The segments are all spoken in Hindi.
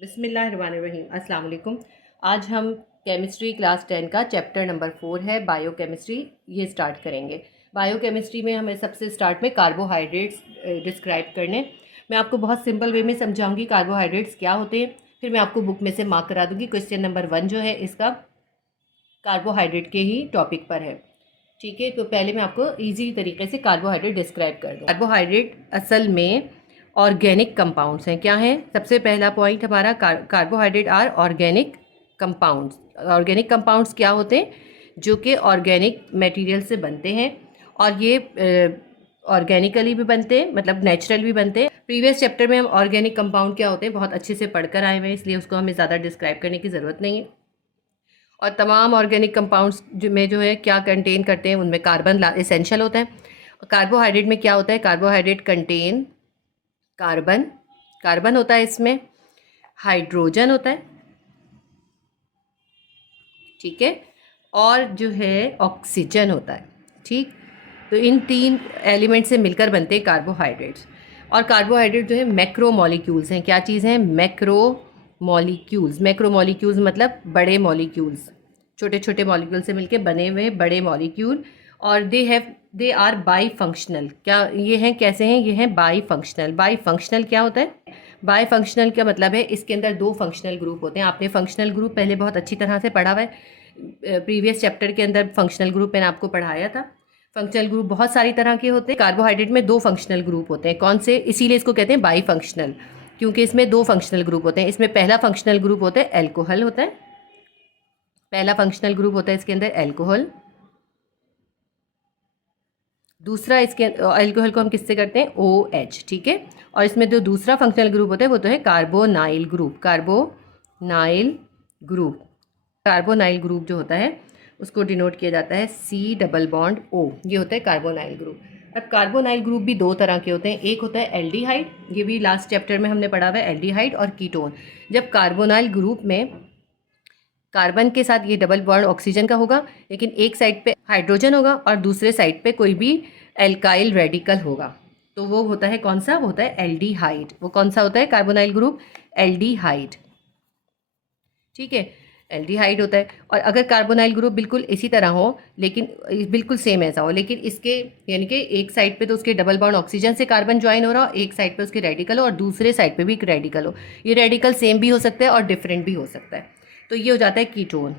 बिस्मिल्लाहिर्रहमानिर्रहीम। अस्सलाम वालेकुम। आज हम केमिस्ट्री क्लास 10 का चैप्टर नंबर 4 है बायोकेमिस्ट्री, ये स्टार्ट करेंगे। बायोकेमिस्ट्री में हमें सबसे स्टार्ट में कार्बोहाइड्रेट्स डिस्क्राइब करने। मैं आपको बहुत सिंपल वे में समझाऊंगी कार्बोहाइड्रेट्स क्या होते हैं, फिर मैं आपको बुक में से मार्क करा दूंगी। क्वेश्चन नंबर 1 जो है इसका कार्बोहाइड्रेट के ही टॉपिक पर है। ठीक है, तो पहले मैं आपको ईजी तरीके से कार्बोहाइड्रेट डिस्क्राइब कर दूँ। कार्बोहाइड्रेट असल में ऑर्गेनिक कंपाउंड्स हैं। क्या हैं? सबसे पहला पॉइंट हमारा carbohydrate are organic compounds. Organic compounds क्या होते हैं? जो कि ऑर्गेनिक मटेरियल से बनते हैं और ये ऑर्गेनिकली भी बनते हैं, मतलब नेचुरल भी बनते हैं। प्रीवियस चैप्टर में हम ऑर्गेनिक कंपाउंड क्या होते हैं बहुत अच्छे से पढ़कर आए हुए हैं, इसलिए उसको हमें ज़्यादा डिस्क्राइब करने की ज़रूरत नहीं है। और तमाम ऑर्गेनिक कंपाउंड्स जो है क्या कंटेन करते हैं, उनमें कार्बन एसेंशियल होता है। कार्बोहाइड्रेट में क्या होता है? कार्बोहाइड्रेट कंटेन कार्बन, कार्बन होता है इसमें, हाइड्रोजन होता है, ठीक है, और जो है ऑक्सीजन होता है। ठीक, तो इन तीन एलिमेंट से मिलकर बनते हैं कार्बोहाइड्रेट्स। और कार्बोहाइड्रेट जो है मैक्रो मॉलिक्यूल्स हैं। क्या चीज़ हैं? Macro molecules. मैक्रो मॉलिक्यूल्स मतलब बड़े मॉलिक्यूल्स, छोटे छोटे मॉलिक्यूल से मिलकर बने हुए बड़े मॉलिक्यूल। और दे आर बाई फंक्शनल। क्या ये हैं? कैसे हैं? ये हैं बाई फंक्शनल। बाई फंक्शनल क्या होता है? बाई फंक्शनल का मतलब है इसके अंदर दो फंक्शनल ग्रुप होते हैं। आपने फंक्शनल ग्रुप पहले बहुत अच्छी तरह से पढ़ा हुआ है, प्रीवियस चैप्टर के अंदर फंक्शनल ग्रुप मैंने आपको पढ़ाया था। फंक्शनल ग्रुप बहुत सारी तरह के होते हैं। कार्बोहाइड्रेट में दो फंक्शनल ग्रुप होते हैं। कौन से? इसीलिए इसको कहते हैं बाई फंक्शनल, क्योंकि इसमें दो फंक्शनल ग्रुप होते हैं। इसमें पहला फंक्शनल ग्रुप होता है एल्कोहल होता है। पहला फंक्शनल ग्रुप होता है इसके अंदर एल्कोहल। दूसरा इसके अल्कोहल को हम किससे करते हैं? OH। ठीक है, और इसमें जो दूसरा फंक्शनल ग्रुप होता है वो तो है carbonyl group. Carbonyl group, carbonyl group जो होता है उसको डिनोट किया जाता है C+O। ये होता है कार्बोनाइल ग्रुप। अब कार्बोनाइल ग्रुप भी दो तरह के होते हैं। एक होता है एल्डिहाइड, ये भी लास्ट चैप्टर में हमने पढ़ा हुआ है, एल्डिहाइड और कीटोन। जब कार्बोनाइल ग्रुप में कार्बन के साथ ये डबल बॉन्ड ऑक्सीजन का होगा, लेकिन एक साइड पे हाइड्रोजन होगा और दूसरे साइड पे कोई भी एल्काइल रेडिकल होगा, तो वो होता है कौन सा? वो होता है एल्डिहाइड। वो कौन सा होता है कार्बोनाइल ग्रुप? एल्डिहाइड। ठीक है, एल्डिहाइड होता है। और अगर कार्बोनाइल ग्रुप बिल्कुल इसी तरह हो, लेकिन बिल्कुल सेम ऐसा हो, लेकिन इसके यानी कि एक साइड पे तो उसके डबल बॉन्ड ऑक्सीजन से कार्बन ज्वाइन हो रहा हो, एक साइड पे उसके रेडिकल हो और दूसरे साइड पे भी एक रेडिकल हो। ये रेडिकल सेम भी हो सकता है और डिफरेंट भी हो सकता है, तो ये हो जाता है कीटोन।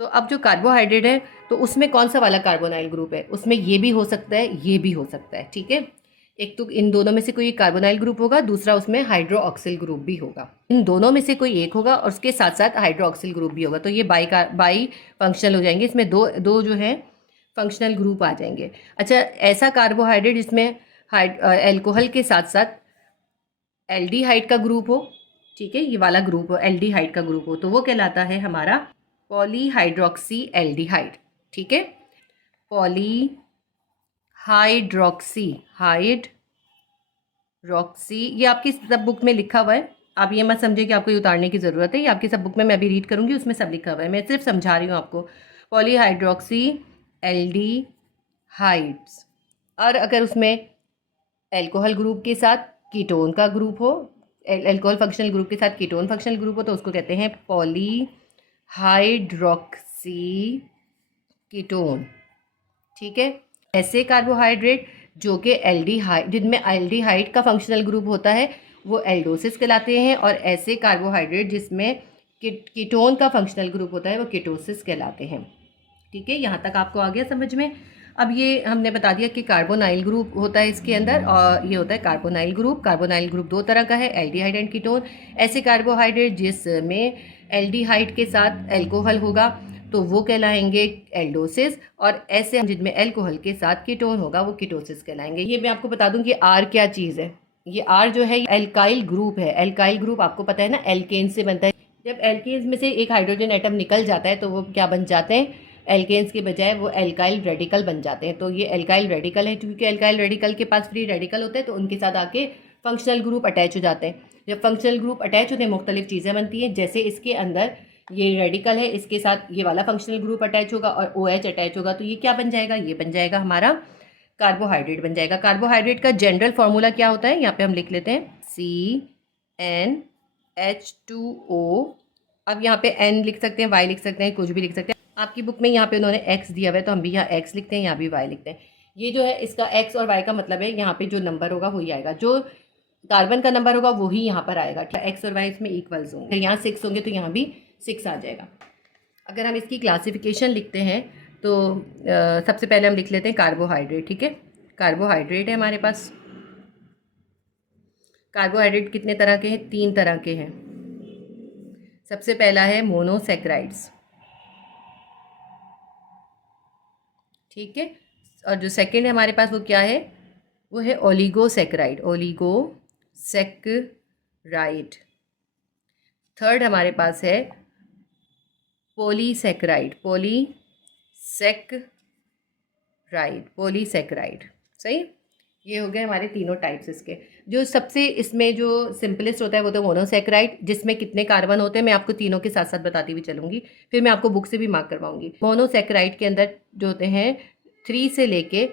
तो अब जो कार्बोहाइड्रेट है तो उसमें कौन सा वाला कार्बोनाइल ग्रुप है? उसमें ये भी हो सकता है, ये भी हो सकता है। ठीक है, एक तो इन दोनों में से कोई कार्बोनाइल ग्रुप होगा, दूसरा उसमें हाइड्रोक्सिल ग्रुप भी होगा। इन दोनों में से कोई एक होगा और उसके साथ साथ हाइड्रोक्सिल ग्रुप भी होगा, तो ये बाई फंक्शनल हो जाएंगे। इसमें दो दो जो है फंक्शनल ग्रुप आ जाएंगे। अच्छा, ऐसा कार्बोहाइड्रेट जिसमें एल्कोहल के साथ साथ एल्डिहाइड का ग्रुप हो, ठीक है, ये वाला ग्रुप हो, एल्डिहाइड का ग्रुप हो, तो वो कहलाता है हमारा पॉलीहाइड्रोक्सी एल्डिहाइड। ठीक है, पॉलीहाइड्रोक्सी हाइड्रोक्सी, ये आपकी सब बुक में लिखा हुआ है। आप ये मत समझे कि आपको ये उतारने की ज़रूरत है, ये आपकी सब बुक में मैं अभी रीड करूँगी, उसमें सब लिखा हुआ है, मैं सिर्फ समझा रही हूँ आपको। Polyhydroxy aldehydes. और अगर उसमें एल्कोहल ग्रुप के साथ कीटोन का ग्रुप हो, एल्कोहल फंक्शनल ग्रुप के साथ कीटोन फंक्शनल ग्रुप हो, तो उसको कहते हैं पॉलीहाइड्रोक्सी कीटोन। ठीक है, ऐसे कार्बोहाइड्रेट जो कि एल्डिहाइड, जिनमें एल्डिहाइड का फंक्शनल ग्रुप होता है वो एल्डोसिस कहलाते हैं, और ऐसे कार्बोहाइड्रेट जिसमें कीटोन का फंक्शनल ग्रुप होता है वो कीटोसिस कहलाते हैं। ठीक है, यहाँ तक आपको आ गया समझ में? अब ये हमने बता दिया कि कार्बोनाइल ग्रुप होता है इसके अंदर, और ये होता है कार्बोनाइल ग्रुप। कार्बोनाइल ग्रुप दो तरह का है, एल्डिहाइड एंड कीटोन। ऐसे कार्बोहाइड्रेट जिसमें एल्डिहाइड के साथ एल्कोहल होगा तो वो कहलाएंगे एल्डोसिस, और ऐसे जिनमें एल्कोहल के साथ कीटोन होगा वो कीटोसिस कहलाएंगे। ये मैं आपको बता दूं कि आर क्या चीज़ है। ये आर जो है एल्काइल ग्रुप है। एल्काइल ग्रुप आपको पता है ना, एल्केन से बनता है। जब एल्केन्स में से एक हाइड्रोजन एटम निकल जाता है तो वो क्या बन जाते हैं? एल्केन्स के बजाय वो एल्काइल रेडिकल बन जाते हैं। तो ये एल्काइल रेडिकल है, क्योंकि एल्काइल रेडिकल के पास फ्री रेडिकल होते हैं तो उनके साथ आके फंक्शनल ग्रुप अटैच हो जाते हैं। जब फंक्शनल ग्रुप अटैच होते हैं मुख्तलिफ चीज़ें बनती हैं, जैसे इसके अंदर ये रेडिकल है, इसके साथ ये वाला फंक्शनल ग्रुप अटैच होगा और OH अटैच होगा, तो ये क्या बन जाएगा? ये बन जाएगा हमारा कार्बोहाइड्रेट बन जाएगा। कार्बोहाइड्रेट का जनरल फॉर्मूला क्या होता है? यहाँ पे हम लिख लेते हैं CnH H2O। अब यहाँ पे N लिख सकते हैं, Y लिख सकते हैं, कुछ भी लिख सकते हैं। आपकी बुक में यहाँ पे उन्होंने X दिया हुआ है तो हम भी यहाँ X लिखते हैं, यहाँ भी Y लिखते हैं। ये जो है इसका X और Y का मतलब है यहाँ पे जो नंबर होगा वही आएगा, जो कार्बन का नंबर होगा वही यहाँ पर आएगा। X और Y इसमें इक्वल्स होंगे, यहाँ 6 होंगे तो यहाँ भी 6 आ जाएगा। अगर हम इसकी क्लासिफिकेशन लिखते हैं तो सबसे पहले हम लिख लेते हैं कार्बोहाइड्रेट। ठीक है, कार्बोहाइड्रेट है हमारे पास। कार्बोहाइड्रेट कितने तरह के हैं? 3 तरह के हैं। सबसे पहला है मोनोसैकराइड्स, ठीक है। और जो सेकंड है हमारे पास वो क्या है? वो है ओलिगोसैकराइड, ओलिगोसैकराइड। थर्ड हमारे पास है पॉलीसैकराइड, पॉलीसैकराइड। सही, ये हो गए हमारे तीनों टाइप्स इसके। जो सबसे इसमें जो सिंपलेस्ट होता है वो तो मोनोसैकराइड, जिसमें कितने कार्बन होते हैं मैं आपको तीनों के साथ साथ बताती हुई चलूंगी, फिर मैं आपको बुक से भी मार्क करवाऊंगी। मोनोसैकराइड के अंदर जो होते हैं 3 से लेके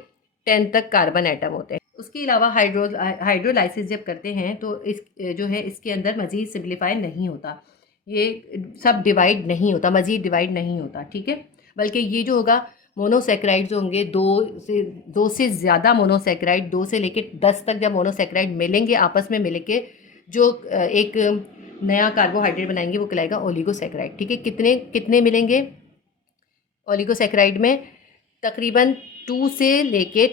10 तक कार्बन एटम होते हैं। उसके अलावा हाइड्रोलाइसिस जब करते हैं तो इस जो है इसके अंदर मज़ीद सिंप्लीफाई नहीं होता, ये सब डिवाइड नहीं होता, मज़ीद डिवाइड नहीं होता, ठीक है। बल्कि ये जो होगा मोनोसैकराइड जो होंगे, दो से ज़्यादा मोनोसैकराइड, 2 से लेके 10 तक जब मोनोसैकराइड मिलेंगे आपस में मिलके जो एक नया कार्बोहाइड्रेट बनाएंगे वो कहलाएगा ओलिगोसैकराइड। ठीक है, कितने कितने मिलेंगे ओलिगोसैकराइड में? तकरीबन 2 से लेके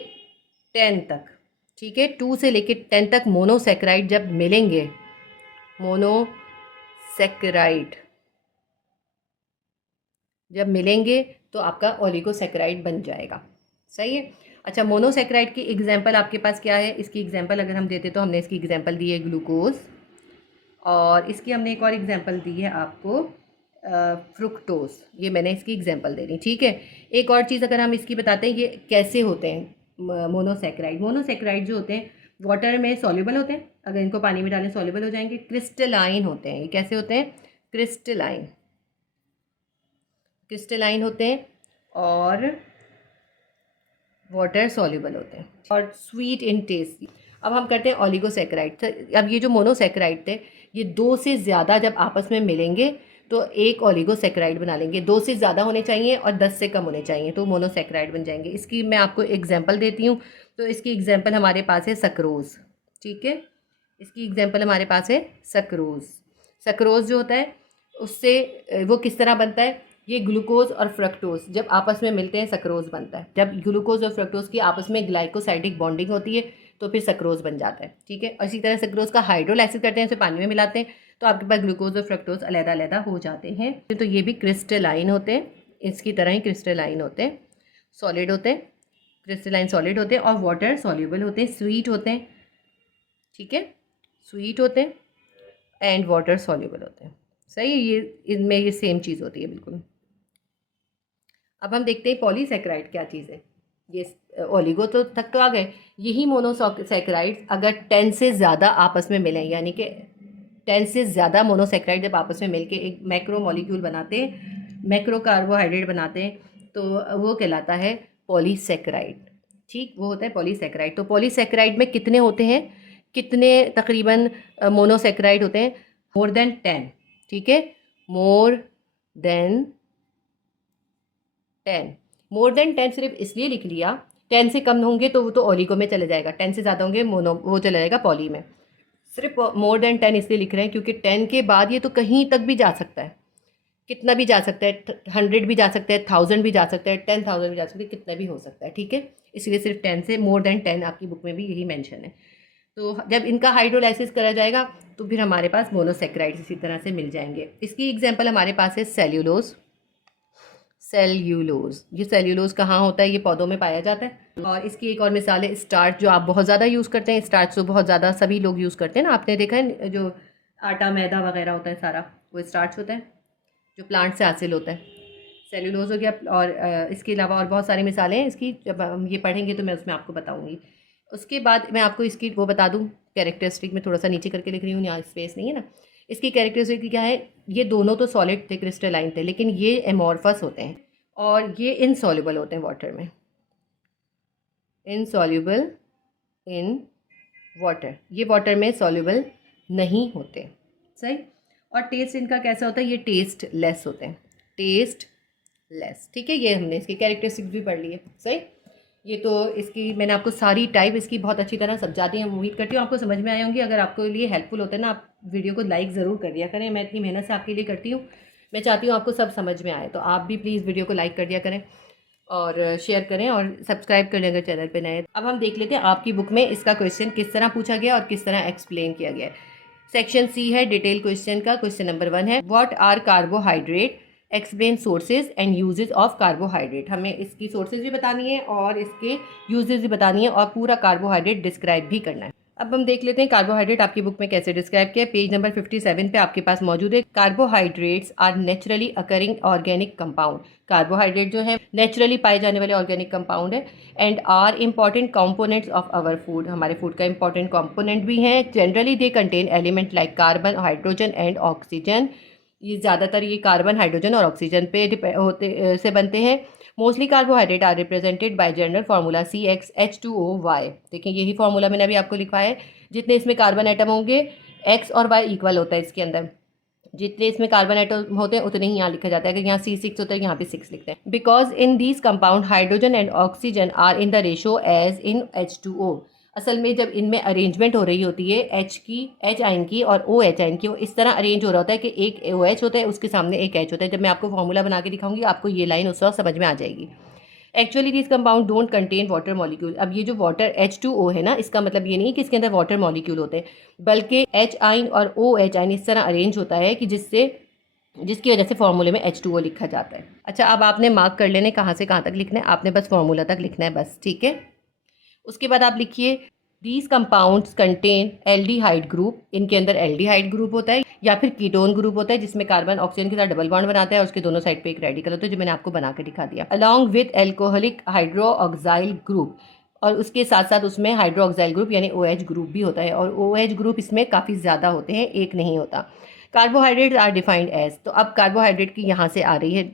10 तक, ठीक है। 2 से लेके 10 तक मोनोसैकराइड जब मिलेंगे, मोनोसैकराइड जब मिलेंगे तो आपका ओलिगोसैकराइड बन जाएगा। सही है। अच्छा, मोनोसैकराइड की एग्जांपल आपके पास क्या है? इसकी एग्जांपल अगर हम देते तो हमने इसकी एग्जांपल दी है ग्लूकोज, और इसकी हमने एक और एग्जांपल दी है आपको फ्रुक्टोज। ये मैंने इसकी एग्जांपल दे दी, ठीक है। एक और चीज़ अगर हम इसकी बताते हैं ये कैसे होते हैं मोनोसैकराइड जो होते हैं वाटर में सॉल्युबल होते हैं, अगर इनको पानी में डालें सॉल्युबल हो जाएंगे। क्रिस्टलाइन होते हैं, ये कैसे होते हैं? क्रिस्टलाइन होते हैं और वाटर सॉल्युबल होते हैं और स्वीट इन टेस्ट। अब हम करते हैं ओलिगोसैकराइड। अब ये जो मोनोसैकराइड थे ये 2 से ज़्यादा जब आपस में मिलेंगे तो एक ओलिगोसैकराइड बना लेंगे। 2 से ज़्यादा होने चाहिए और 10 से कम होने चाहिए तो मोनोसैकराइड बन जाएंगे। इसकी मैं आपको एग्जांपल देती हूँ। तो इसकी एग्जांपल हमारे पास है सक्रोज़, ठीक है। इसकी एग्जांपल हमारे पास है सक्रोज़ जो होता है उससे वो किस तरह बनता है? ये ग्लूकोज और फ्रक्टोज जब आपस में मिलते हैं सक्रोज बनता है। जब ग्लूकोज और फ्रक्टोज की आपस में ग्लाइकोसाइडिक बॉन्डिंग होती है तो फिर सक्रोज बन जाता है, ठीक है। और इसी तरह सक्रोज का हाइड्रोलाइसिस करते हैं, इसे पानी में मिलाते हैं तो आपके पास ग्लूकोज और फ्रक्टोज अलग-अलग हो जाते हैं। तो ये भी क्रिस्टलाइन होते हैं, इसकी तरह ही क्रिस्टलाइन होते हैं, सॉलिड होते हैं, क्रिस्टलाइन सॉलिड होते हैं और वाटर सॉल्युबल होते हैं, स्वीट होते हैं, ठीक है, स्वीट होते हैं एंड वाटर सॉल्युबल होते हैं। सही है, ये इनमें ये सेम चीज़ होती है बिल्कुल। अब हम देखते हैं पॉलीसैकराइड क्या चीज़ है। ये ओलिगो तो तक तो आ गए, यही मोनोसैकराइड अगर 10 से ज़्यादा आपस में मिलें, यानी कि 10 से ज़्यादा मोनोसैकराइड जब आपस में मिलके एक मैक्रो मॉलिक्यूल बनाते हैं, मैक्रो कार्बोहाइड्रेट बनाते हैं, तो वो कहलाता है पॉलीसैकराइड, ठीक, वो होता है पॉलीसैकराइड। तो पॉलीसैकराइड में कितने होते हैं, कितने तकरीबन मोनोसैकराइड होते हैं? मोर देन 10, ठीक है, मोर देन 10 सिर्फ इसलिए लिख लिया, 10 से कम होंगे तो वो तो ओलिगो में चले जाएगा, 10 से ज़्यादा होंगे वो चला जाएगा पॉली में। सिर्फ मोर देन 10 इसलिए लिख रहे हैं क्योंकि 10 के बाद ये तो कहीं तक भी जा सकता है, कितना भी जा सकता है, 100 भी जा सकता है, 1000 भी जा सकता है, 10,000 भी जा सकता है, कितना भी हो सकता है, ठीक है। इसलिए सिर्फ 10 से मोर देन 10 आपकी बुक में भी यही मेंशन है। तो जब इनका हाइड्रोलाइसिस करा जाएगा तो फिर हमारे पास मोनोसैकराइड्स इसी तरह से मिल जाएंगे। इसकी एग्जांपल हमारे पास है सेल्यूलोज। ये सेल्यूलोज कहाँ होता है? ये पौधों में पाया जाता है। और इसकी एक और मिसाल है स्टार्च, जो आप बहुत ज़्यादा यूज़ करते हैं। स्टार्च तो बहुत ज़्यादा सभी लोग यूज़ करते हैं ना, आपने देखा है जो आटा मैदा वगैरह होता है सारा वो स्टार्च होता है जो प्लांट से हासिल होता है। सेल्यूलोज हो गया। और इसके अलावा और बहुत सारी मिसालें हैं इसकी, जब हम ये पढ़ेंगे तो मैं उसमें आपको बताऊँगी। उसके बाद मैं आपको इसकी वो बता दूँ कैरेक्टरिस्टिक, में थोड़ा सा नीचे करके लिख रही हूँ, यहाँ स्पेस नहीं है ना। इसकी कैरेक्टरिस्टिक क्या है? ये दोनों तो सॉलिड थे, क्रिस्टलाइन थे, लेकिन ये एमॉर्फस होते हैं और ये इनसॉल्युबल होते हैं वाटर में, इनसॉल्युबल इन वाटर, ये वाटर में सॉल्युबल नहीं होते। सही। और टेस्ट इनका कैसा होता है, ये टेस्ट लेस होते हैं, टेस्ट लेस। ठीक है, ये हमने इसकी कैरेक्टरिस्टिक्स भी पढ़ ली है। सही, ये तो इसकी मैंने आपको सारी टाइप इसकी बहुत अच्छी तरह समझा दी है। उम्मीद करती हूँ आपको समझ में आए होंगी। अगर आपको लिए हेल्पफुल होते हैं ना, आप वीडियो को लाइक ज़रूर कर दिया करें। मैं इतनी मेहनत से आपके लिए करती हूँ, मैं चाहती हूँ आपको सब समझ में आए, तो आप भी प्लीज़ वीडियो को लाइक कर दिया करें और शेयर करें और सब्सक्राइब कर लें अगर चैनल पे नए। अब हम देख लेते हैं आपकी बुक में इसका क्वेश्चन किस तरह पूछा गया और किस तरह एक्सप्लेन किया गया है। सेक्शन सी है डिटेल क्वेश्चन का। क्वेश्चन नंबर 1 है, what are carbohydrate, explain sources and uses of carbohydrate. हमें इसकी सोर्सेज भी बतानी है और इसके यूजेज भी बतानी है और पूरा कार्बोहाइड्रेट डिस्क्राइब भी करना है। अब हम देख लेते हैं कार्बोहाइड्रेट आपकी बुक में कैसे डिस्क्राइब किया है। पेज नंबर 57 पे आपके पास मौजूद है। Carbohydrates are naturally occurring organic compound. Carbohydrate जो है नेचुरली पाए जाने वाले ऑर्गेनिक कंपाउंड है and are important components of our food. हमारे फूड का इंपॉर्टेंट कंपोनेंट भी हैं। Generally they contain element like carbon, hydrogen and oxygen. ये ज़्यादातर ये कार्बन, हाइड्रोजन और ऑक्सीजन पे होते से बनते हैं। Mostly carbohydrate are represented by general formula CxH2O(Y). देखिए यही फार्मूला मैंने अभी आपको लिखवाया है। जितने इसमें कार्बन एटम होंगे X और Y इक्वल होता है इसके अंदर। जितने इसमें कार्बन एटम होते हैं उतने ही यहाँ लिखा जाता है। अगर यहाँ C6 होता है यहाँ पे 6 लिखते हैं। Because in these compound hydrogen and oxygen are in the ratio as in H2O। असल में जब इनमें अरेंजमेंट हो रही होती है H आयन की और OH आयन की, वो इस तरह अरेंज हो रहा होता है कि एक OH होता है उसके सामने एक H होता है। जब मैं आपको फॉर्मूला बना के दिखाऊंगी आपको ये लाइन उस वक्त समझ में आ जाएगी। Actually this compound don't contain water molecule. अब ये जो वाटर H2O है ना, इसका मतलब ये नहीं कि इसके अंदर वाटर मॉलिक्यूल होते हैं, बल्कि H आयन और OH आयन इस तरह अरेंज होता है कि जिसकी वजह से फॉर्मूले में H2O लिखा जाता है। अच्छा, अब आपने मार्क कर लेने कहाँ से कहाँ तक लिखना है, आपने बस फॉर्मूला तक लिखना है बस। ठीक है, उसके बाद आप लिखिए these compounds contain aldehyde group. इनके अंदर एल्डिहाइड ग्रुप होता है या फिर कीटोन ग्रुप होता है जिसमें कार्बन ऑक्सीजन के साथ डबल बॉन्ड बनाता है और उसके दोनों साइड पे एक रेडिकल होता है जो मैंने आपको बना के दिखा दिया। Along with alcoholic hydroxyl group, और उसके साथ साथ उसमें हाइड्रोक्साइल ग्रुप यानी OH ग्रुप भी होता है और OH ग्रुप इसमें काफ़ी ज़्यादा होते हैं, एक नहीं होता। कार्बोहाइड्रेट्स आर डिफाइंड एज, तो अब कार्बोहाइड्रेट की यहाँ से आ रही है।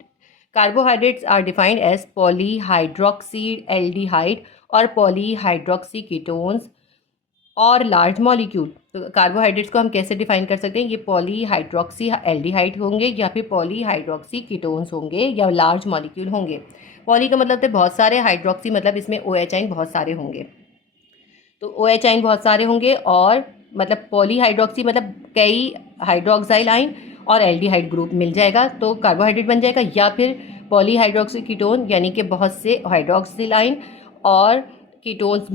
Carbohydrates are defined as polyhydroxy aldehyde or polyhydroxy ketones or large molecule. तो कार्बोहाइड्रेट्स को हम कैसे डिफाइन कर सकते हैं, ये पॉलीहाइड्रोक्सी एल्डिहाइड होंगे या फिर पॉलीहाइड्रोक्सी कीटोन्स होंगे या लार्ज मॉलिक्यूल होंगे। पॉली का मतलब है बहुत सारे, हाइड्रोक्सी मतलब इसमें OH आयन बहुत सारे होंगे। तो OH आयन बहुत सारे होंगे और मतलब पॉलीहाइड्रोक्सी मतलब कई हाइड्रोक्साइल आयन और एल्डिहाइड ग्रुप मिल जाएगा तो कार्बोहाइड्रेट बन जाएगा, या फिर पॉलीहाइड्रोक्सी कीटोन यानी कि बहुत से हाइड्रोक्सिल आयन और कीटोन्स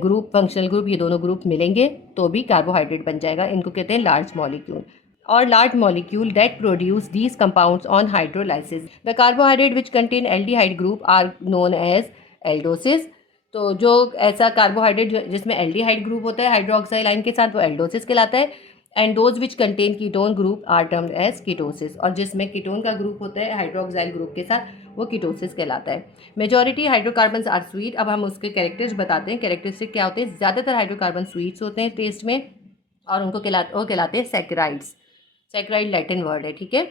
ग्रुप, फंक्शनल ग्रुप, ये दोनों ग्रुप मिलेंगे तो भी कार्बोहाइड्रेट बन जाएगा। इनको कहते हैं लार्ज मॉलिक्यूल। और large molecule that produce these compounds on hydrolysis. The carbohydrate which contain aldehyde group are known as aldoses. तो जो ऐसा कार्बोहाइड्रेट जिसमें एल्डिहाइड ग्रुप होता है हाइड्रोक्साइल आयन के साथ वो एल्डोसिस कहलाता है। And those which contain ketone group are termed as ketoses, और जिसमें कीटोन का ग्रुप होता है हाइड्रोक्साइल ग्रुप के साथ वो कीटोसिस कहलाता है। Majority hydrocarbons are sweet. अब हम उसके कैरेक्टर्स बताते हैं। कैरेक्टरिस्टिक क्या होते हैं, ज़्यादातर हाइड्रोकार्बन स्वीट्स होते हैं टेस्ट में और उनको कहलाते हैं सैकराइड्स। सैकराइड लैटिन वर्ड है, ठीक है।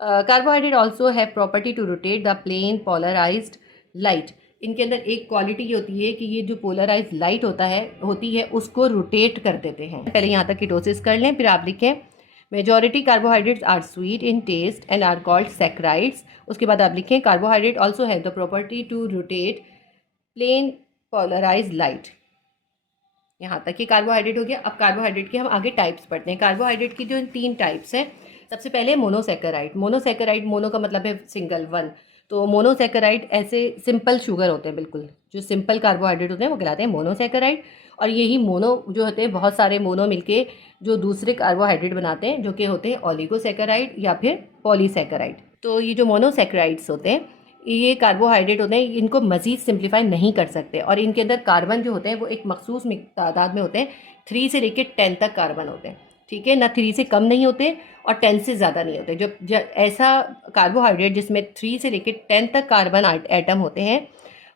Carbohydrate also have property to rotate the plane polarized light. इनके अंदर एक क्वालिटी ये होती है कि ये जो पोलराइज लाइट होती है उसको रोटेट कर देते हैं। पहले यहाँ तक कीटोसिस कर लें, फिर आप लिखें majority carbohydrates are sweet in taste and are called saccharides. उसके बाद आप लिखें carbohydrate also have the property to rotate plane polarize light. यहाँ तक ये कार्बोहाइड्रेट हो गया। अब कार्बोहाइड्रेट के हम आगे टाइप्स पढ़ते हैं। कार्बोहाइड्रेट की जो 3 टाइप्स हैं, सबसे पहले मोनोसैकेराइड। मोनोसैकेराइड, मोनो का मतलब है सिंगल, वन। तो मोनोसैकेराइड ऐसे सिंपल शुगर होते हैं, बिल्कुल जो सिंपल कार्बोहाइड्रेट होते हैं वो कहलाते हैं मोनोसैकेराइड। और यही मोनो जो होते हैं, बहुत सारे मोनो मिलके जो दूसरे कार्बोहाइड्रेट बनाते हैं जो कि होते हैं ओलिगोसैकेराइड या फिर पॉलीसैकेराइड। तो ये जो मोनोसैकेराइड्स होते हैं ये कार्बोहाइड्रेट होते हैं, इनको मज़ीद सिंप्लीफाई नहीं कर सकते और इनके अंदर कार्बन जो होते हैं वो एक मखसूस तादाद में होते हैं। 3 से लेकर 10 तक कार्बन होते हैं, ठीक है ना। 3 से कम नहीं होते और 10 से ज़्यादा नहीं होते। जो ऐसा कार्बोहाइड्रेट जिसमें 3 से लेकर 10 तक कार्बन एटम होते हैं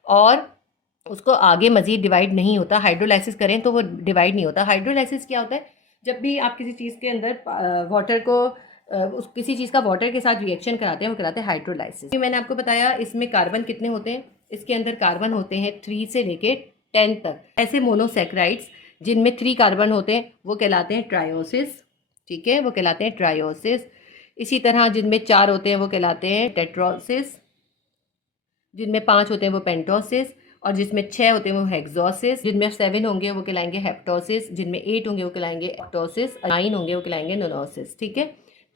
और उसको आगे मज़ीद डिवाइड नहीं होता, हाइड्रोलाइसिस करें तो वो डिवाइड नहीं होता। हाइड्रोलाइसिस क्या होता है, जब भी आप किसी चीज़ के अंदर वाटर को किसी चीज़ का वाटर के साथ रिएक्शन कराते हैं वो कराते हैं हाइड्रोलाइसिस। मैंने आपको बताया इसमें कार्बन कितने होते हैं, इसके अंदर कार्बन होते हैं 3 से लेके 10 तक। ऐसे मोनोसैकेराइड्स जिनमें 3 कार्बन होते हैं वो कहलाते हैं ट्रायोसिस, ठीक है, वो कहलाते हैं ट्रायोसिस। इसी तरह जिनमें 4 होते हैं वो कहलाते हैं टेट्रोसिस, जिनमें 5 होते हैं वो पेंटोसिस, और जिसमें 6 होते हैं वो हेक्सोसिस, जिनमें 7 होंगे वो कहलाएंगे हेप्टोसिस, जिनमें 8 होंगे वो कहलाएंगे ऑक्टोसिस, 9 होंगे वो कहलाएंगे नोनोसिस। ठीक है,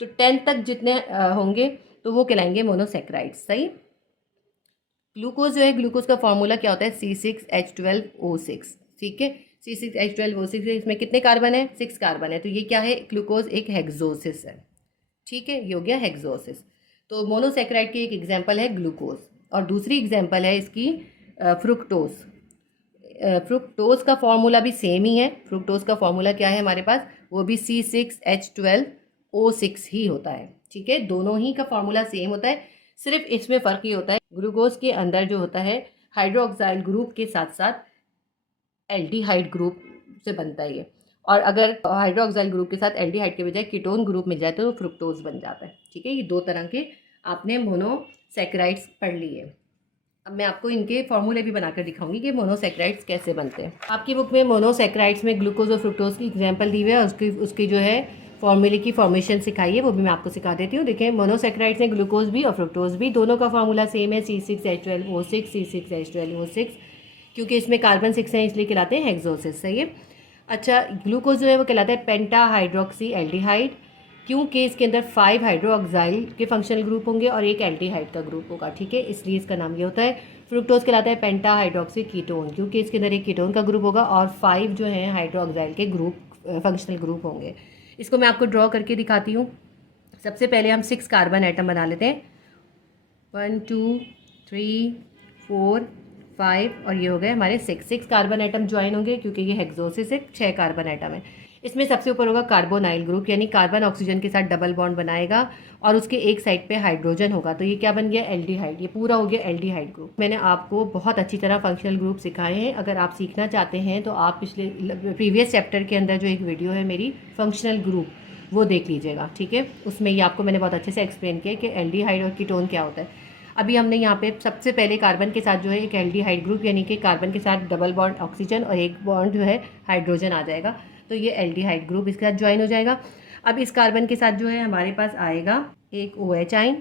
तो 10 तक जितने होंगे तो वो कहलाएंगे मोनोसेक्राइड्स। सही। ग्लूकोज जो है, ग्लूकोज का फॉर्मूला क्या होता है, C6H12O6। ठीक है, C6H12O6, इसमें कितने कार्बन है, 6 कार्बन है, तो ये क्या है, ग्लूकोज एक हेक्सोसिस है। ठीक है, ये हो गया हेक्सोसिस। तो मोनोसेक्राइड की एक एग्जांपल है ग्लूकोज, और दूसरी एग्जांपल है इसकी फ्रुक्टोज। फ्रुक्टोज का फॉर्मूला भी सेम ही है। फ्रुक्टोज का फॉर्मूला क्या है हमारे पास, वो भी C6H12O6 ही होता है। ठीक है, दोनों ही का फॉर्मूला सेम होता है, सिर्फ इसमें फ़र्क ये होता है ग्लूकोज के अंदर जो होता है हाइड्रोक्साइल ग्रुप के साथ साथ एल्डिहाइड ग्रुप से बनता है ये, और अगर हाइड्रोक्साइल ग्रुप के साथ एल्डिहाइड के बजाय कीटोन ग्रुप मिल जाए तो फ्रुक्टोज बन जाता है। ठीक है, ये 2 तरह के आपने मोनोसेक्राइड्स पढ़ लिए। अब मैं आपको इनके फॉर्मूले भी बनाकर दिखाऊंगी कि मोनोसेक्राइड्स कैसे बनते हैं। आपकी बुक में मोनोसेक्राइड्स में ग्लूकोज और फ्रुक्टोज की एग्जांपल दी हुई है, उसकी जो है फॉर्मूले की फॉर्मेशन सिखाई है, वो भी मैं आपको सिखा देती हूँ। देखिए, मोनोसेक्राइड्स में ग्लूकोज भी और फ्रुक्टोज भी, दोनों का फॉर्मूला सेम है, C6H12O6, C6H12O6, क्योंकि इसमें कार्बन 6 हैं इसलिए कहलाते हैं हेक्सोसिस। सही है। अच्छा, ग्लूकोज जो है वो कहलाता है पेंटा हाइड्रोक्सी एल्डिहाइड, क्योंकि इसके अंदर 5 हाइड्रोक्साइल के फंक्शनल ग्रुप होंगे और एक एल्डिहाइड का ग्रुप होगा। ठीक है, इसलिए इसका नाम ये होता है। फ्रुक्टोज कहलाता है पेंटा हाइड्रोक्सी कीटोन, क्योंकि इसके अंदर एक कीटोन का ग्रुप होगा और 5 जो हैं हाइड्रोक्साइल के ग्रुप फंक्शनल ग्रुप होंगे। इसको मैं आपको ड्रॉ करके दिखाती हूँ। सबसे पहले हम 6 कार्बन एटम बना लेते हैं, 1 2 3 4 5, और ये हो गए हमारे 6 कार्बन एटम ज्वाइन होंगे, क्योंकि ये हेक्सोसिस से 6 कार्बन एटम है। इसमें सबसे ऊपर होगा कार्बोनाइल ग्रुप, यानी कार्बन ऑक्सीजन के साथ डबल बॉन्ड बनाएगा और उसके एक साइड पे हाइड्रोजन होगा, तो ये क्या बन गया, एल्डिहाइड। ये पूरा हो गया एल्डिहाइड ग्रुप। मैंने आपको बहुत अच्छी तरह फंक्शनल ग्रुप सिखाए हैं। अगर आप सीखना चाहते हैं तो आप प्रीवियस चैप्टर के अंदर जो एक वीडियो है मेरी फंक्शनल ग्रुप, वो देख लीजिएगा। ठीक है, उसमें ये आपको मैंने बहुत अच्छे से एक्सप्लेन किया कि एल्डिहाइड और कीटोन क्या होता है। अभी हमने यहाँ पे सबसे पहले कार्बन के साथ जो है एक एल्डिहाइड ग्रुप, यानी कि कार्बन के साथ डबल बॉन्ड ऑक्सीजन और एक बॉन्ड जो है हाइड्रोजन आ जाएगा, तो ये एल्डिहाइड ग्रुप इसके साथ ज्वाइन हो जाएगा। अब इस कार्बन के साथ जो है हमारे पास आएगा एक OH आइन,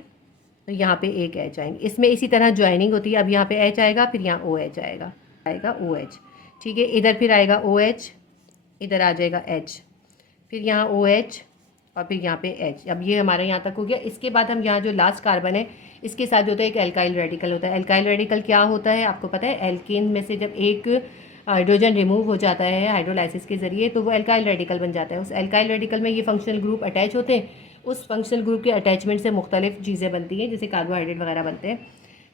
तो यहाँ पे एक H आइन, इसमें इसी तरह ज्वाइनिंग होती है। अब यहाँ पे H आएगा, फिर यहाँ OH आएगा OH। ठीक है, इधर फिर आएगा OH, इधर आ जाएगा H, फिर यहाँ OH और फिर यहाँ पे H। अब ये हमारा यहाँ तक हो गया। इसके बाद हम यहाँ जो लास्ट कार्बन है इसके साथ जो होता है एक एल्काइल रेडिकल होता है। एल्काइल रेडिकल क्या होता है आपको पता है, एल्केन में से जब एक हाइड्रोजन रिमूव हो जाता है हाइड्रोलाइसिस के जरिए तो वो एल्काइल रेडिकल बन जाता है। उस एल्काइल रेडिकल में ये फंक्शनल ग्रुप अटैच होते हैं। उस फंक्शनल ग्रुप के अटैचमेंट से मुख्तलिफ चीज़ें बनती हैं, जैसे कार्बोहाइड्रेट वगैरह बनते हैं।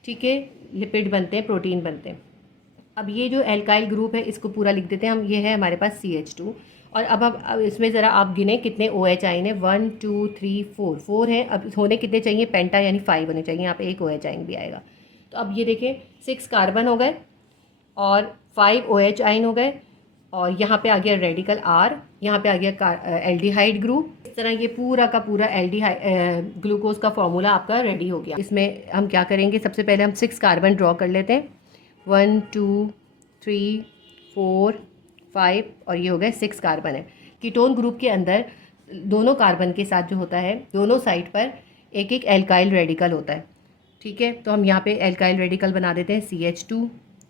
ठीक है, लिपिड बनते हैं, प्रोटीन बनते हैं। अब ये जो एल्काइल ग्रुप है इसको पूरा लिख देते हैं हम। ये है हमारे पास CH2, और अब इसमें ज़रा आप गिने कितने OH आइन है, 1 2 3 4 है। अब होने कितने चाहिए, पेंटा यानी 5 होने चाहिए। यहाँ पे एक OH आइन भी आएगा। तो अब ये देखें 6 कार्बन हो गए और 5 OH आइन हो गए, और यहाँ पे आ गया रेडिकल R, यहाँ पे आ गया एल्डिहाइड ग्रुप। इस तरह ये पूरा का पूरा एल्डिहाइड ग्लूकोज का फॉर्मूला आपका रेडी हो गया। इसमें हम क्या करेंगे, सबसे पहले हम 6 कार्बन ड्रॉ कर लेते हैं, 1 2 3 4 5, और ये हो गए 6 कार्बन है। कीटोन ग्रुप के अंदर दोनों कार्बन के साथ जो होता है दोनों साइड पर एक एक एल्काइल रेडिकल होता है। ठीक है, तो हम यहाँ पे एल्काइल रेडिकल बना देते हैं CH2,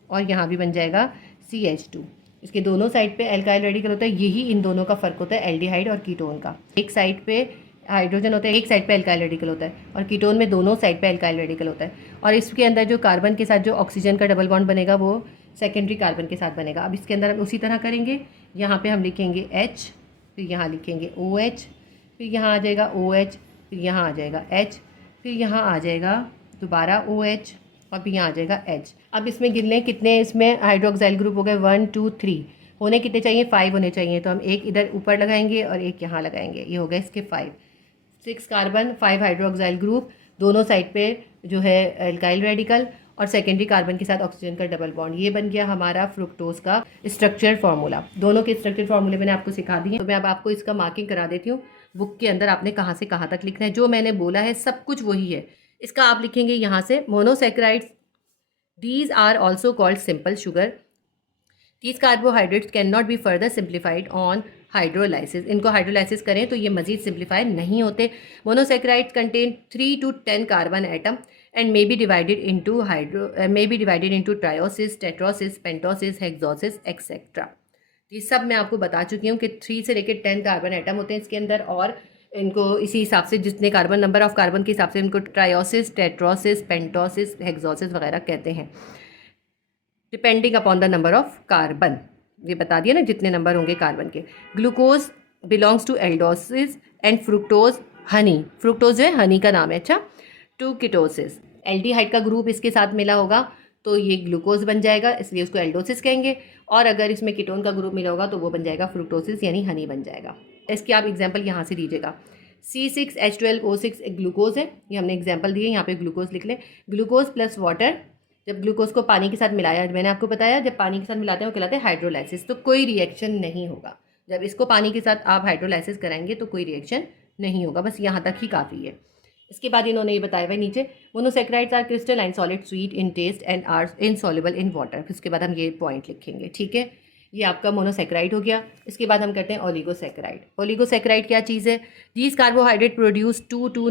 और यहाँ भी बन जाएगा CH2। इसके दोनों साइड पे एल्काइल रेडिकल होता है। यही इन दोनों का फ़र्क होता है एल्डिहाइड और कीटोन का। एक साइड पे हाइड्रोजन होता है, एक साइड पे एल्काइल रेडिकल होता है, और कीटोन में दोनों साइड पे एल्काइल रेडिकल होता है। और इसके अंदर जो कार्बन के साथ जो ऑक्सीजन का डबल बॉन्ड बनेगा वो सेकेंडरी कार्बन के साथ बनेगा। अब इसके अंदर हम उसी तरह करेंगे। यहाँ पे हम लिखेंगे H, फिर यहाँ लिखेंगे OH, फिर यहाँ आ जाएगा OH, फिर यहाँ आ जाएगा H, फिर यहाँ आ जाएगा दोबारा OH, और फिर यहाँ आ जाएगा H। अब इसमें गिन लें कितने इसमें हाइड्रोक्साइल ग्रुप हो गए, 1 2 3, होने कितने चाहिए, 5 होने चाहिए। तो हम एक इधर ऊपर लगाएंगे और एक यहाँ लगाएंगे, ये हो गए इसके 5। 6 कार्बन 5 हाइड्रोक्साइल ग्रुप, दोनों साइड पे जो है एल्काइल रेडिकल, और सेकेंडरी कार्बन के साथ ऑक्सीजन का डबल बॉन्ड। ये बन गया हमारा फ्रुक्टोज का स्ट्रक्चर फार्मूला। दोनों के स्ट्रक्चर फार्मूले मैंने आपको सिखा दिए, तो मैं अब आपको इसका मार्किंग करा देती हूँ। बुक के अंदर आपने कहाँ से कहाँ तक लिखना है, जो मैंने बोला है सब कुछ वही है। इसका आप लिखेंगे यहाँ से, monosaccharides, these are also called simple sugar. These carbohydrates cannot be further simplified on hydrolysis. इनको हाइड्रोलाइसिस करें तो ये मजीद सिंप्लीफाई नहीं होते। Monosaccharides contain 3 to 10 carbon atom and may be divided into trioses, tetroses, pentoses, hexoses etcetera. ये सब मैं आपको बता चुकी हूँ कि 3 से लेकर 10 कार्बन एटम होते हैं इसके अंदर, और इनको इसी हिसाब से जितने कार्बन, नंबर ऑफ कार्बन के हिसाब से इनको ट्रायोसिस, टेट्रोसिस, पेंटोसिस, हेक्सोसिस वगैरह कहते हैं, depending upon the number of carbon. ये बता दिया ना जितने नंबर होंगे कार्बन के। Glucose belongs to aldoses and fructose, honey, fructose जो है हनी का नाम है, अच्छा, टू कीटोसिस। एल्डिहाइड का ग्रुप इसके साथ मिला होगा तो ये ग्लूकोज बन जाएगा, इसलिए उसको एल्डोसिस कहेंगे, और अगर इसमें कीटोन का ग्रुप मिला होगा तो वो बन जाएगा फ्रुक्टोसिस यानी हनी बन जाएगा। इसके आप एग्जाम्पल यहाँ से दीजिएगा। C6H12O6 एक ग्लूकोज है, ये हमने एग्जाम्पल दिए, यहाँ पे ग्लूकोज लिख लें। ग्लूकोज प्लस वाटर, जब ग्लूकोज को पानी के साथ मिलाया, मैंने आपको बताया जब पानी के साथ मिलाते हैं वो कहलाते हैं हाइड्रोलाइसिस, तो कोई रिएक्शन नहीं होगा। जब इसको पानी के साथ आप हाइड्रोलाइसिस कराएंगे तो कोई रिएक्शन नहीं होगा, बस यहाँ तक ही काफ़ी है। इसके बाद इन्होंने ये बताया हुआ नीचे, monosaccharides are crystalline solid sweet in taste and are insoluble in water. फिर उसके बाद हम ये पॉइंट लिखेंगे, ठीक है। ये आपका मोनोसेक्राइड हो गया। इसके बाद हम करते हैं ओलिगोसेक्राइड। ओलिगोसेक्राइड क्या चीज़ है? These carbohydrate produce 2 to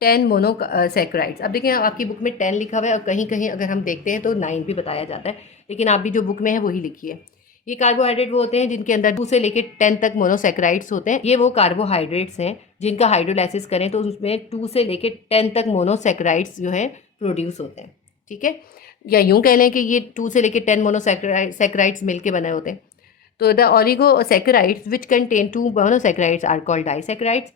10 monosaccharides. अब देखिए आपकी बुक में 10 लिखा हुआ है और कहीं कहीं अगर हम देखते हैं तो 9 भी बताया जाता है, लेकिन आप भी जो बुक में है वही लिखिए। ये कार्बोहाइड्रेट वो होते हैं जिनके अंदर 2 से लेकर 10 तक मोनोसेक्राइड्स होते हैं। ये वो कार्बोहाइड्रेट्स हैं जिनका हाइड्रोलाइसिस करें तो उसमें 2 से लेकर 10 तक मोनोसेक्राइड्स जो है प्रोड्यूस होते हैं, ठीक है। या यूँ कह लें कि ये 2 से लेकर 10 मोनोसेक्राइड्स मिलके बने होते हैं। तो the oligosaccharides which contain 2 monosaccharides are called disaccharides,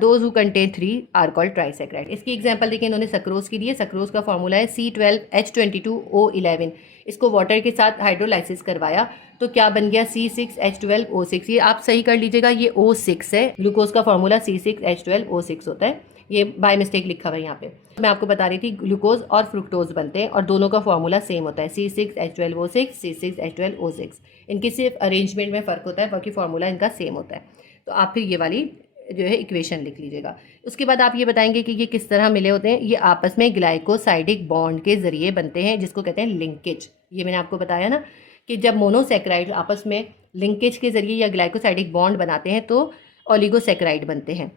those who contain 3 are called trisaccharide. इसकी एग्जांपल देखिए इन्होंने सक्रोज की दी है। सक्रोज का फॉर्मूला है C12H22O11। इसको वाटर के साथ हाइड्रोलाइसिस करवाया तो क्या बन गया? C6H12O6। ये आप सही कर लीजिएगा, ये O6 है। ग्लूकोज का फॉर्मूला C6H12O6 होता है, ये बाय मिस्टेक लिखा हुआ है यहाँ पे। मैं आपको बता रही थी ग्लूकोज और फ्रुक्टोज बनते हैं और दोनों का फॉर्मूला सेम होता है, C6H12O6, C6H12O6। इनकी सिर्फ अरेंजमेंट में फ़र्क होता है, बाकी फॉर्मूला इनका सेम होता है। तो आप फिर ये वाली जो है इक्वेशन लिख लीजिएगा। उसके बाद आप ये बताएंगे कि ये किस तरह मिले होते हैं। ये आपस में ग्लाइकोसाइडिक बॉन्ड के ज़रिए बनते हैं, जिसको कहते हैं लिंकेज। ये मैंने आपको बताया ना कि जब मोनोसेक्राइड आपस में लिंकेज के ज़रिए या ग्लाइकोसाइडिक बॉन्ड बनाते हैं तो ओलिगोसेक्राइड बनते हैं।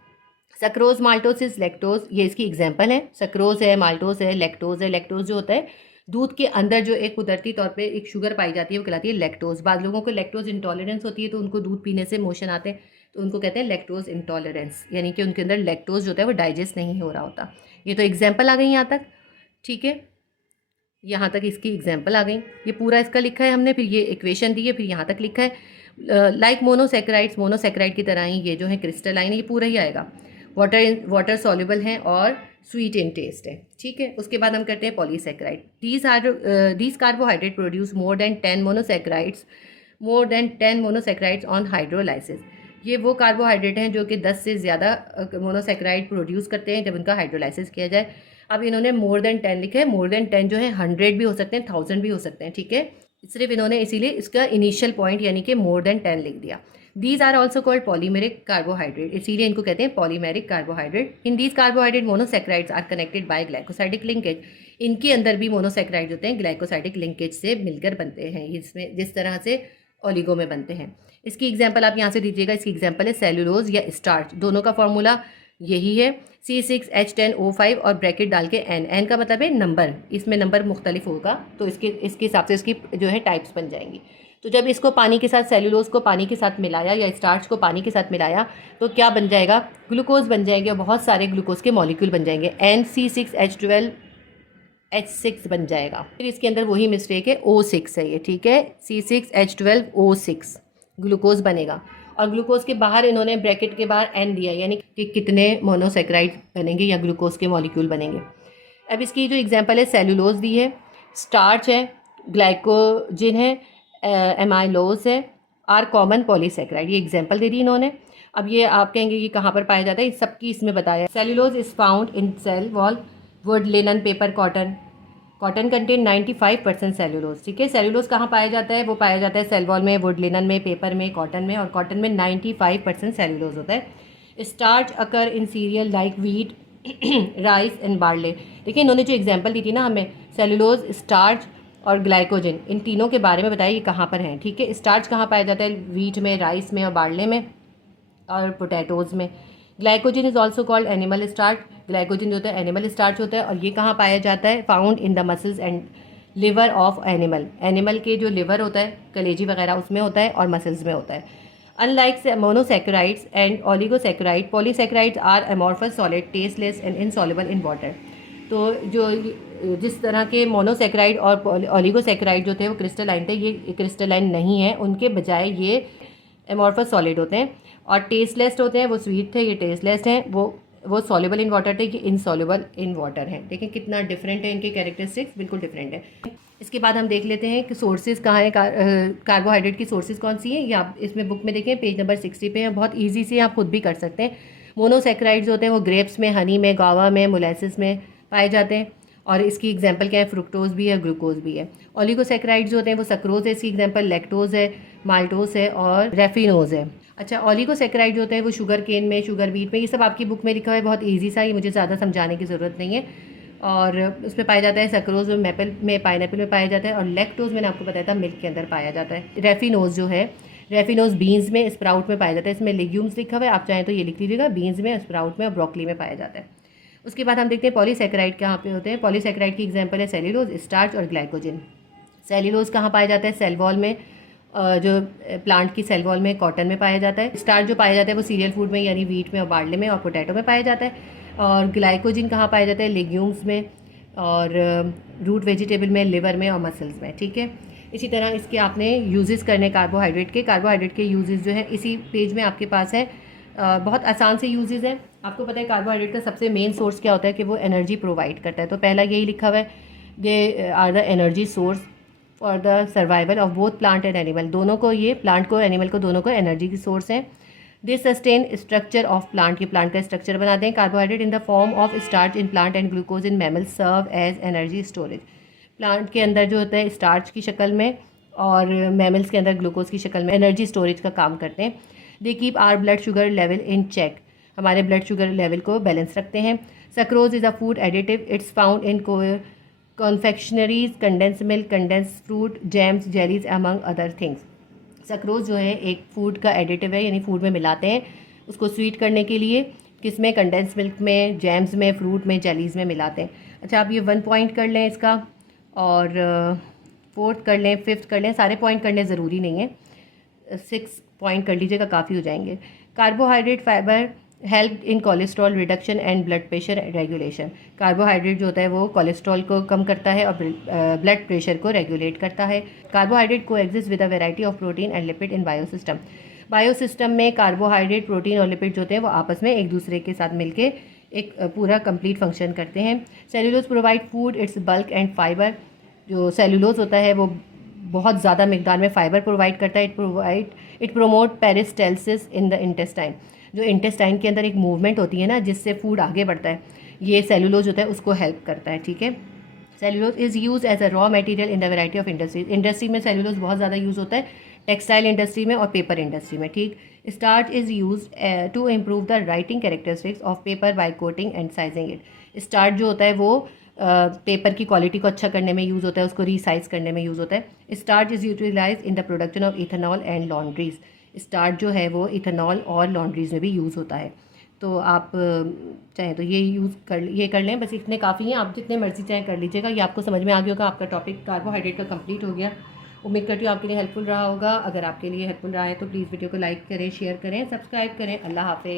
सक्रोज, माल्टोसिस, लैक्टोज, ये इसकी एग्जाम्पल है। सक्रोज है, माल्टोज है, लैक्टोज है। लैक्टोज जो होता है दूध के अंदर जो एक कुदरती तौर पे एक शुगर पाई जाती है वो कहलाती है लैक्टोज। बाद लोगों को लैक्टोज इंटॉलरेंस होती है तो उनको दूध पीने से मोशन आते हैं, तो उनको कहते हैं लैक्टोज इंटॉलरेंस, यानी कि उनके अंदर लैक्टोज जो होता है वो डाइजेस्ट नहीं हो रहा होता। ये तो एग्जाम्पल आ गई यहाँ तक, ठीक है। यहाँ तक इसकी एग्जाम्पल आ गई, ये पूरा इसका लिखा है हमने, फिर ये इक्वेशन दी है, फिर यहाँ तक लिखा है। लाइक मोनोसेक्राइड्स, मोनोसेक्राइड की तरह ही ये जो है क्रिस्टलाइन है, ये पूरा ही आएगा। वाटर सॉल्युबल हैं और स्वीट इन टेस्ट है, ठीक है। उसके बाद हम करते हैं polysaccharide. These carbohydrate produce more than 10 monosaccharides on hydrolysis. ये वो कार्बोहाइड्रेट हैं जो कि 10 से ज़्यादा मोनोसेक्राइड प्रोड्यूस करते हैं जब उनका हाइड्रोलाइसिस किया जाए। अब इन्होंने मोर देन 10 लिखा है। मोर देन 10 जो है 100 भी हो सकते हैं, 1000 भी हो सकते हैं, ठीक है। सिर्फ इन्होंने इसीलिए इसका इनिशियल पॉइंट यानी कि मोर देन 10 लिख दिया। These are also called polymeric carbohydrate, इसीलिए इनको कहते हैं polymeric carbohydrate. In these carbohydrate monosaccharides are connected by glycosidic linkage. इनके अंदर भी मोनोसेक्राइड होते हैं, ग्लाइकोसाइडिक लिंकेज से मिलकर बनते हैं, इसमें जिस तरह से ओलिगो में बनते हैं। इसकी एग्जाम्पल आप यहाँ से दीजिएगा। इसकी एग्जाम्पल है सेलुलोज या स्टार्च, दोनों का फॉर्मूला यही है C6H10O5 और ब्रैकेट डाल के N का मतलब है नंबर, इसमें नंबर मुख्तलिफ होगा तो इसके हिसाब से इसकी जो है टाइप्स बन जाएंगी। तो जब इसको पानी के साथ, सेलुलोज को पानी के साथ मिलाया या स्टार्च को पानी के साथ मिलाया तो क्या बन जाएगा? ग्लूकोज बन जाएंगे और बहुत सारे ग्लूकोज के मॉलिक्यूल बन जाएंगे, NC6H12H6 बन जाएगा। फिर इसके अंदर वही मिस्टेक है, O6 है ये, ठीक है। C6H12O6 ग्लूकोज बनेगा और ग्लूकोज के बाहर इन्होंने ब्रैकेट के बाहर N दिया, यानी कि कितने मोनोसेक्राइड बनेंगे या ग्लूकोज के मॉलिक्यूल बनेंगे। अब इसकी जो एग्जांपल है सेलुलोज दी है, स्टार्च है, ग्लाइकोजिन है, एमाइलोज है, आर कॉमन पॉलीसेक्राइड। ये एग्जांपल दे दी इन्होंने। अब ये आप कहेंगे ये कहाँ पर पाया जाता है, सबकी इसमें बताया। Cellulose is found in cell wall, wood, linen, paper, cotton. Cotton contain 95% cellulose, ठीक है। सेलुलोज कहाँ पाया जाता है? वो पाया जाता है सेल वॉल में, वुड, लिनन में, पेपर में, कॉटन में, और कॉटन में 95% सेलुलोज होता है। Starch occur in serial like wheat, rice and barley. देखिए इन्होंने जो एग्जांपल दी थी ना हमें, सेलुलोज, स्टार्च और ग्लाइकोजन, इन तीनों के बारे में बताइए ये कहाँ पर हैं, ठीक है। स्टार्च कहाँ पाया जाता है, वीट में, राइस में और बार्ले में और पोटैटोज़ में। Glycogen is also called animal starch, glycogen जो होता है एनिमल स्टार्च होता है और ये कहाँ पाया जाता है, found in the muscles and liver of animal, animal के जो लिवर होता है, कलेजी वगैरह उसमें होता है और मसल्स में होता है। Unlike monosaccharides and oligosaccharide, polysaccharides are amorphous solid, tasteless and insoluble in water. तो जो जिस तरह के मोनोसैकेराइड और ओलिगोसैकेराइड जो थे वो क्रिस्टलाइन थे, ये क्रिस्टलाइन नहीं है, उनके बजाय ये एमॉर्फस सॉलिड होते हैं और टेस्टलेस होते हैं। वो स्वीट थे, ये टेस्टलेस हैं। वो सॉल्युबल इन वाटर थे, ये इनसॉल्युबल इन वाटर हैं। देखिए कितना डिफरेंट है, इनके कैरेक्टरिस्टिक्स बिल्कुल डिफरेंट है। इसके बाद हम देख लेते हैं कि सोर्सेज कहाँ है, कार्बोहाइड्रेट की सोर्सेज कौन सी है। ये आप इसमें बुक में देखें, पेज नंबर 60 पे है। बहुत ईजी से आप खुद भी कर सकते हैं। मोनोसैकेराइड्स होते हैं वो ग्रेप्स में, हनी में, गावा में, मोलेसिस में पाए जाते हैं और इसकी एग्जांपल क्या है, फ्रुक्टोज भी है, ग्लूकोज भी है। ओलिगोसैकेराइड्स होते हैं वो सक्रोज है, इसकी एग्जांपल लैक्टोज है, माल्टोज है और रेफिनोज है। अच्छा, ओलिगोसैकेराइड जो होते हैं वो शुगर केन में, शुगर बीट में, ये सब आपकी बुक में लिखा हुआ है, बहुत ईजी सा, ये मुझे ज़्यादा समझाने की ज़रूरत नहीं है। और उसमें पाया जाता है सक्रोज में, मैपल में, पाइनएप्पल में पाया जाता है और लैक्टोज मैंने आपको बताया था मिल्क के अंदर पाया जाता है। रेफिनोज जो है, रेफिनोज बीन्स में, स्प्राउट में पाया जाता है। इसमें लेग्यूम्स लिखा हुआ है, आप चाहें तो ये लिख लीजिएगा, बीन्स में, स्प्राउट में और ब्रोकली में पाया जाता है। उसके बाद हम देखते हैं पॉलीसैकेराइड कहाँ पे होते हैं। पॉलीसैकेराइड की एग्जांपल है सेल्यूलोज, स्टार्च और ग्लाइकोजन। सेल्यूलोज कहाँ पाया जाता है, सेल वॉल में, जो प्लांट की सेल वॉल में, कॉटन में पाया जाता है। स्टार्च जो पाया जाता है वो सीरियल फूड में, यानी वीट में और बार्ले में और पोटैटो में पाया जाता है। और ग्लाइकोजन कहाँ पाया जाता है, लेग्यूम्स में और रूट वेजिटेबल में, लिवर में और मसल्स में, ठीक है। इसी तरह इसके आपने यूजेस करने कार्बोहाइड्रेट के यूजेस जो है इसी पेज में आपके पास है। बहुत आसान से यूजेस हैं। आपको पता है कार्बोहाइड्रेट का सबसे मेन सोर्स क्या होता है कि वो एनर्जी प्रोवाइड करता है। तो पहला यही लिखा हुआ है, they are the energy source for the survival of both plant and animal. दोनों को, ये प्लांट को, एनिमल को, दोनों को एनर्जी की सोर्स हैं। They sustain structure of plant, के प्लांट का स्ट्रक्चर बनाते हैं। Carbohydrate in the form of starch in plant and glucose in mammal serve as energy storage. Plant के अंदर जो होता है स्टार्च की शक्ल में और मैमल्स के अंदर ग्लूकोज की शक्ल में एनर्जी स्टोरेज का काम करते हैं। They keep our blood sugar level in check, हमारे ब्लड शुगर लेवल को बैलेंस रखते हैं। Sucrose is a food additive, it's found in confectioneries, condense milk, condense fruit, jams, jellies among other things. Sucrose जो है एक फूड का एडिटिव है, यानी फूड में मिलाते हैं उसको स्वीट करने के लिए। किसमें, कंडेंस मिल्क में, जैम्स में, फ्रूट में, जेलीज़ में मिलाते हैं। अच्छा, आप ये 1 पॉइंट कर लें इसका और 4th कर लें, 5th कर लें, सारे पॉइंट करने ज़रूरी नहीं है, 6 पॉइंट कर लीजिएगा, काफ़ी हो जाएंगे। Carbohydrate fibre help in cholesterol reduction and blood pressure regulation. Carbohydrate जो होता है वो कोलेस्ट्रॉल को कम करता है और ब्लड प्रेशर को रेगुलेट करता है। कार्बोहाइड्रेट को exist with a variety of protein and lipid in biosystem. Biosystem में कार्बोहाइड्रेट, प्रोटीन और लिपिड जो होते हैं वो आपस में एक दूसरे के साथ मिलके एक पूरा कंप्लीट फंक्शन करते हैं। Cellulose provide food, it's bulk and fibre. जो सेल्यूलोज होता है वो बहुत ज़्यादा मिकदार में फाइबर प्रोवाइड करता है। It promote peristalsis in the intestine. जो इंटेस्टाइन के अंदर एक मूवमेंट होती है ना, जिससे फूड आगे बढ़ता है, ये सेल्यूलोज होता है उसको हेल्प करता है, ठीक है। Cellulose is use as a raw material in the variety of industries. Industry में सेल्यूलोज बहुत ज़्यादा यूज़ होता है, टेक्सटाइल इंडस्ट्री में और पेपर इंडस्ट्री में, ठीक। Starch is use to improve the writing characteristics of paper by coating and sizing it. Starch जो होता है वो पेपर की क्वालिटी को अच्छा करने में यूज़ होता है, उसको रीसाइज करने में यूज़ होता है। Starch is utilize in the production of ethanol and laundries. Starch जो है वो इथेनॉल और लॉन्ड्रीज में भी यूज़ होता है। तो आप चाहें तो ये कर लें, बस इतने काफ़ी हैं, आप जितने मर्जी चाहें कर लीजिएगा। ये आपको समझ में आ गया होगा, आपका टॉपिक कार्बोहाइड्रेट का कंप्लीट हो गया। उम्मीद करती हूँ आपके लिए हेल्पफुल रहा होगा। अगर आपके लिए हेल्पफुल रहा है तो प्लीज़ वीडियो को लाइक करें, शेयर करें, सब्सक्राइब करें। अल्लाह हाफ़िज़।